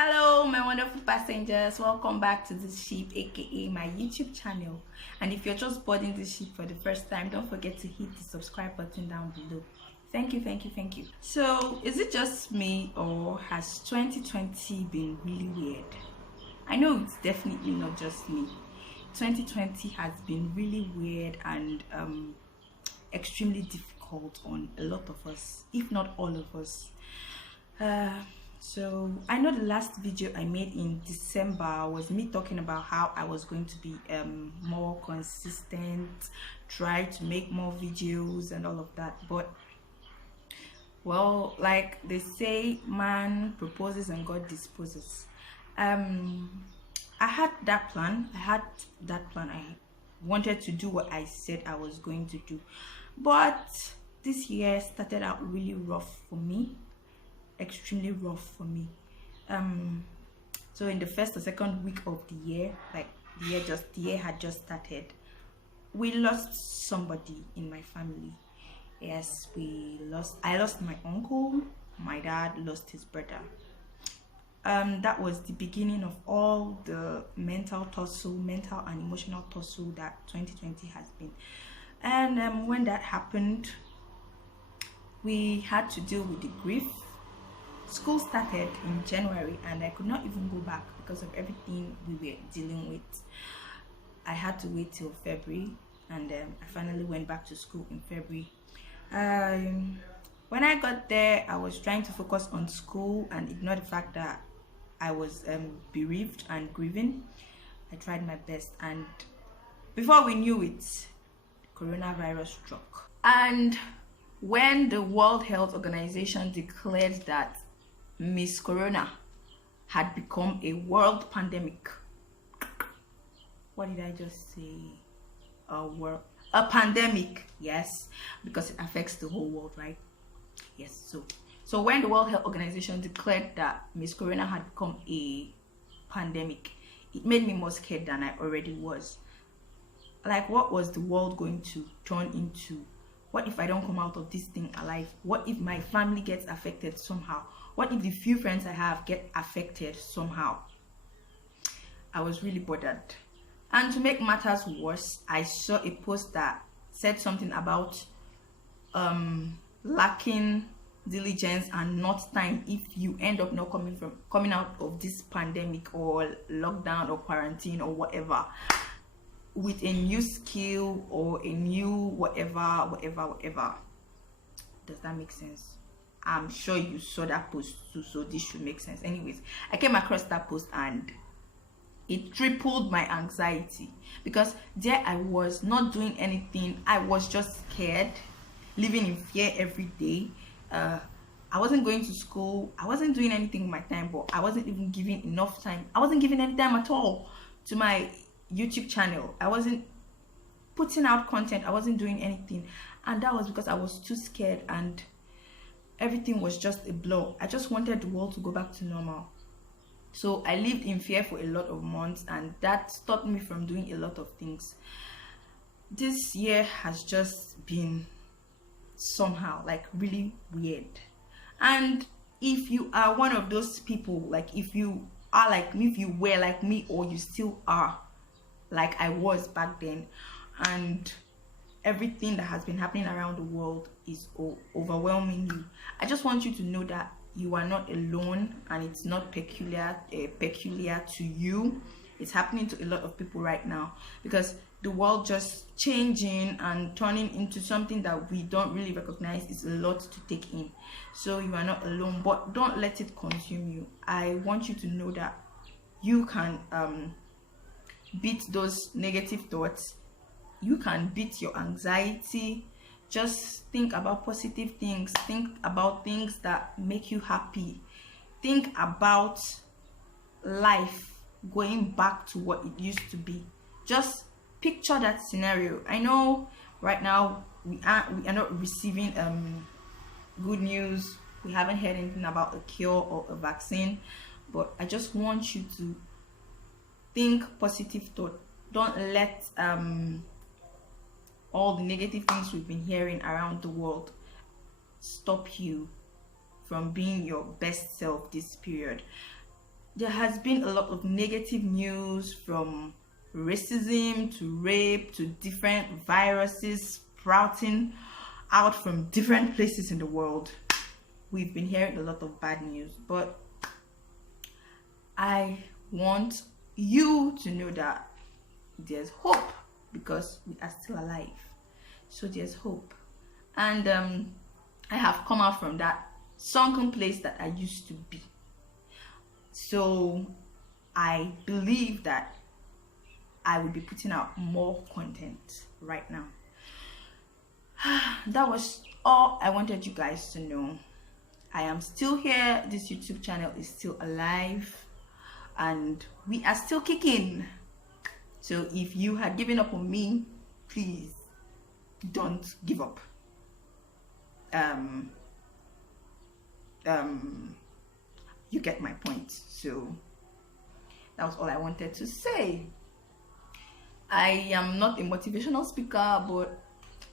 Hello my wonderful passengers, welcome back to the ship, aka my YouTube channel. And if you're just boarding the ship for the first time, don't forget to hit the subscribe button down below. Thank you. So is it just me, or has 2020 been really weird? I know it's definitely not just me. 2020 has been really weird and extremely difficult on a lot of us, if not all of us. So I know the last video I made in December was me talking about how I was going to be more consistent, try to make more videos and all of that. But well, like they say, man proposes and God disposes. I had that plan. I wanted to do what I said I was going to do, but this year started out really rough for me, extremely rough for me. So in the first or second week of the year, like the year had just started, we lost somebody in my family. Yes, I lost my uncle. My dad lost his brother. That was the beginning of all the mental and emotional tussle that 2020 has been. And when that happened, we had to deal with the grief. School started in January and I could not even go back because of everything we were dealing with. I had to wait till February, and I finally went back to school in February. When I got there, I was trying to focus on school and ignore the fact that I was bereaved and grieving. I tried my best, and before we knew it, coronavirus struck. And when the World Health Organization declared that Miss Corona had become a world pandemic. What did I just say? A pandemic, yes, because it affects the whole world, right? Yes. So when the World Health Organization declared that Miss Corona had become a pandemic, it made me more scared than I already was. Like, what was the world going to turn into? What if I don't come out of this thing alive? What if my family gets affected somehow? What if the few friends I have get affected somehow? I was really bothered. And to make matters worse, I saw a post that said something about lacking diligence and not time if you end up not coming out of this pandemic or lockdown or quarantine or whatever with a new skill or a new whatever. Does that make sense? I'm sure you saw that post too, so this should make sense. Anyways, I came across that post and it tripled my anxiety, because there I was not doing anything. I was just scared, living in fear every day. I wasn't going to school. I wasn't doing anything with my time, but I wasn't even giving enough time. I wasn't giving any time at all to my YouTube channel. I wasn't putting out content. I wasn't doing anything, and that was because I was too scared and everything was just a blur. I just wanted the world to go back to normal. So I lived in fear for a lot of months, and that stopped me from doing a lot of things. This year has just been somehow like really weird. And if you are one of those people, like if you are like me, if you were like me, or you still are like I was back then, and everything that has been happening around the world is overwhelming you, I just want you to know that you are not alone, and it's not peculiar to you. It's happening to a lot of people right now, because the world just changing and turning into something that we don't really recognize is a lot to take in. So you are not alone, but don't let it consume you. I want you to know that you can beat those negative thoughts. You can beat your anxiety. Just think about positive things. Think about things that make you happy. Think about life going back to what it used to be. Just picture that scenario. I know right now we are not receiving good news. We haven't heard anything about a cure or a vaccine, but I just want you to think positive thought. Don't let all the negative things we've been hearing around the world stop you from being your best self this period. there has been a lot of negative news, from racism to rape to different viruses sprouting out from different places in the world. We've been hearing a lot of bad news, but I want you to know that there's hope, because we are still alive. So there's hope. And I have come out from that sunken place that I used to be. So I believe that I will be putting out more content right now. That was all I wanted you guys to know. I am still here. This YouTube channel is still alive, and we are still kicking. So if you had given up on me, please don't give up. You get my point. So that was all I wanted to say. I am not a motivational speaker, but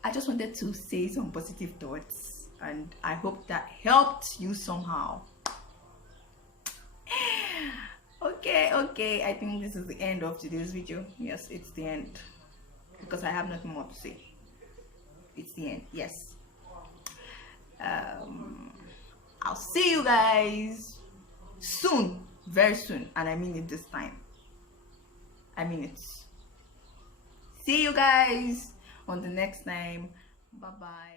I just wanted to say some positive thoughts, and I hope that helped you somehow. Okay, I think this is the end of today's video. Yes, it's the end, because I have nothing more to say. It's the end. Yes. I'll see you guys soon, very soon, and I mean it this time. I mean it. See you guys on the next time. Bye bye.